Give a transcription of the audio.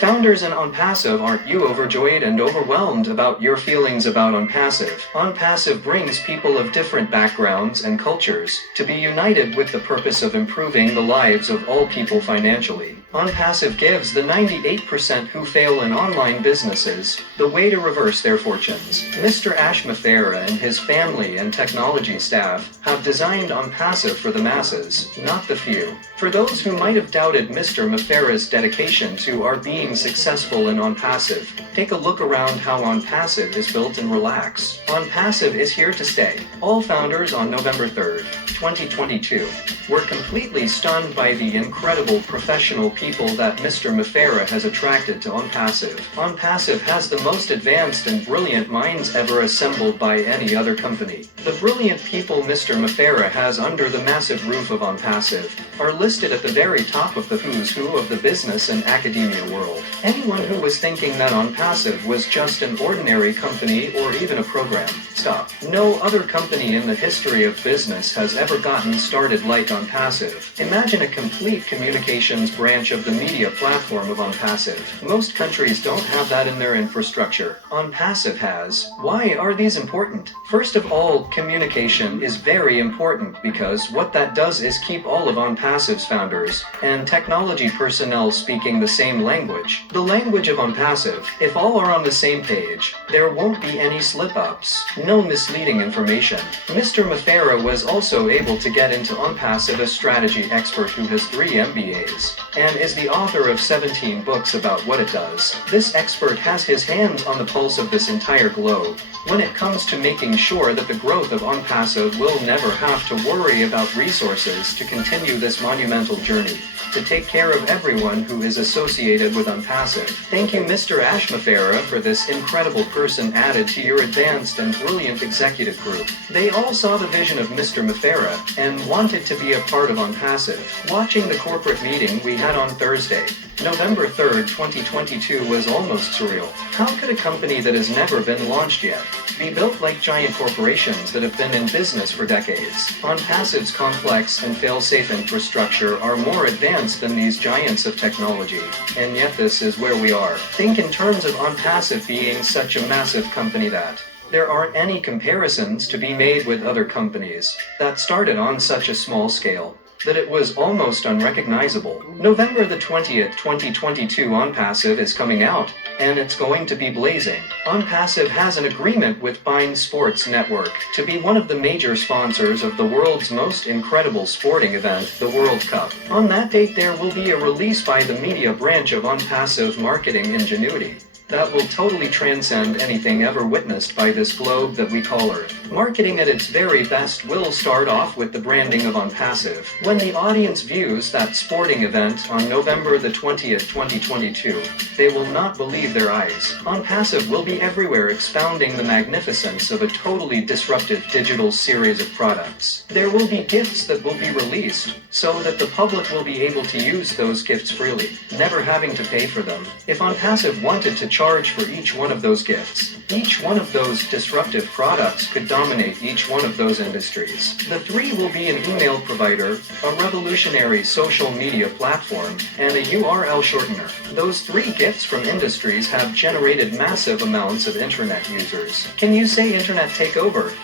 Founders in OnPassive, aren't you overjoyed and overwhelmed about your feelings about OnPassive? OnPassive brings people of different backgrounds and cultures to be united with the purpose of improving the lives of all people financially. OnPassive gives the 98% who fail in online businesses the way to reverse their fortunes. Mr. Muphareh and his family and technology staff have designed OnPassive for the masses, not the few. For those who might have doubted Mr. Muphareh's dedication to our being successful in OnPassive, take a look around how OnPassive is built and relax. OnPassive is here to stay. All founders on November 3rd, 2022, were completely stunned by the incredible professional people that Mr. Muphareh has attracted to OnPassive. OnPassive has the most advanced and brilliant minds ever assembled by any other company. The brilliant people Mr. Muphareh has under the massive roof of OnPassive are listed at the very top of the who's who of the business and academia world. Anyone who was thinking that OnPassive was just an ordinary company or even a program, stop. No other company in the history of business has ever gotten started like OnPassive. Imagine a complete communications branch of the media platform of OnPassive. Most countries don't have that in their infrastructure. OnPassive has. Why are these important? First of all, communication is very important because what that does is keep all of OnPassive's founders and technology personnel speaking the same language. The language of OnPassive. If all are on the same page, there won't be any slip-ups, no misleading information. Mr. Muphareh was also able to get into OnPassive, a strategy expert who has 3 MBAs and is the author of 17 books about what it does. This expert has his hands on the pulse of this entire globe when it comes to making sure that the growth of OnPassive will never have to worry about resources to continue this monumental journey, to take care of everyone who is associated with OnPassive. Thank you, Mr. Muphareh, for this incredible person added to your advanced and brilliant executive group. They all saw the vision of Mr. Muphareh and wanted to be a part of OnPassive. Watching the corporate meeting we had on Thursday, November 3rd, 2022 was almost surreal. How could a company that has never been launched yet be built like giant corporations that have been in business for decades? OnPassive's complex and fail-safe infrastructure are more advanced than these giants of technology, and yet this is where we are. Think in terms of OnPassive being such a massive company that there aren't any comparisons to be made with other companies that started on such a small scale that it was almost unrecognizable. November the 20th, 2022, OnPassive is coming out, and it's going to be blazing. OnPassive has an agreement with Bein Sports Network to be one of the major sponsors of the world's most incredible sporting event, the World Cup. On that date, there will be a release by the media branch of OnPassive Marketing Ingenuity that will totally transcend anything ever witnessed by this globe that we call Earth. Marketing at its very best will start off with the branding of OnPassive. When the audience views that sporting event on November the 20th, 2022, they will not believe their eyes. OnPassive will be everywhere expounding the magnificence of a totally disruptive digital series of products. There will be gifts that will be released so that the public will be able to use those gifts freely, never having to pay for them. If OnPassive wanted to charge for each one of those gifts, each one of those disruptive products could dominate each one of those industries. The 3 will be an email provider, a revolutionary social media platform, and a URL shortener. Those 3 gifts from industries have generated massive amounts of internet users. Can you say internet takeover?